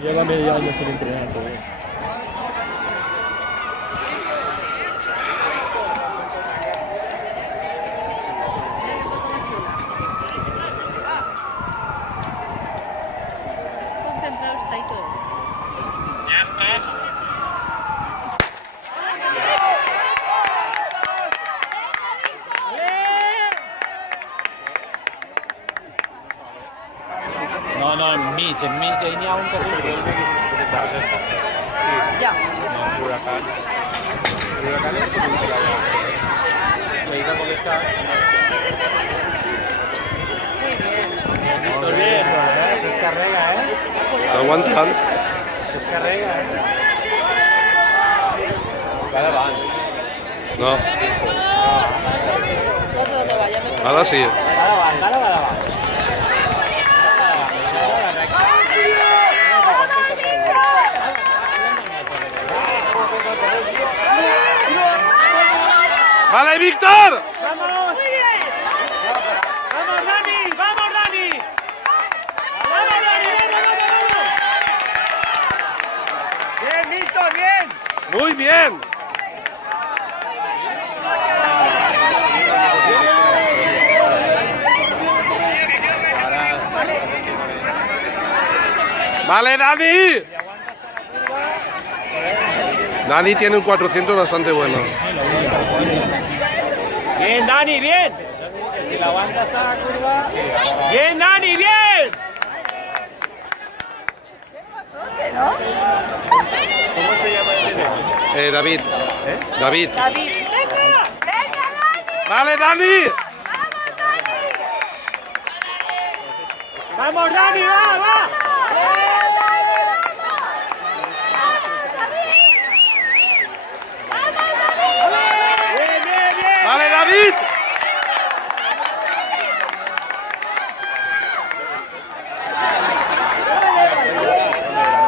Lleva medio año sin entrenar todavía. Concentrado está ahí todo. No, enmig i n'hi ha un carril. Ya. Huracán. Huracán es Seguida con esta. Muy bien. Se descarrega, Aguantan. Se descarrega, Va davant. No, No sé dónde vaya. ahora sí. Va davant, ara va davant. ¡Vale, Víctor! ¡Vamos! Muy bien. ¡Vamos, Dani! ¡Vamos, Dani! ¡Vamos, Dani! ¡Vamos! ¡Bien, Víctor, bien! Muy bien. Vale, Dani. Dani tiene un 400 bastante bueno. Bien, Dani, bien. Si la aguanta hasta la curva. Bien, Dani, bien. ¿Cómo se llama el bebé? David. David. David. Venga. Vale, Dani. Vamos, Dani, va. Bien, bien. Vale, David.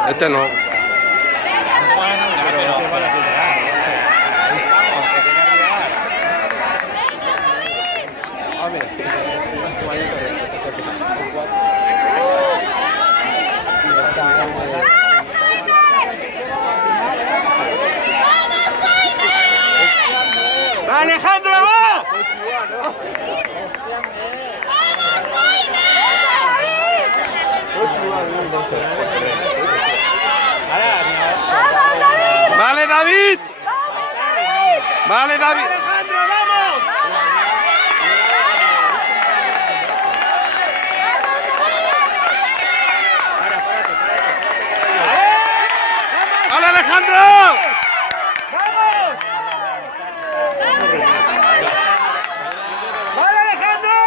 Este no. ¡Va, Alejandro, va! Vale, David. Vale, David. ¡Alejandro, vamos! Vale, Alejandro. ¡Vamos! ¡Vale, Alejandro!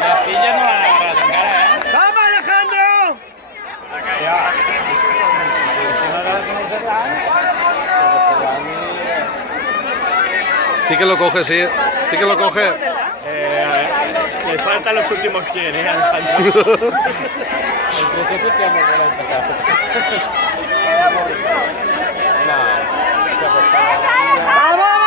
La silla no la agarra en cara, ¡Vamos, Alejandro! Sí que lo coge, sí. Sí que lo coge. Le faltan los últimos 100, Alejandro. Entre esos que vamos a ¡Vamos!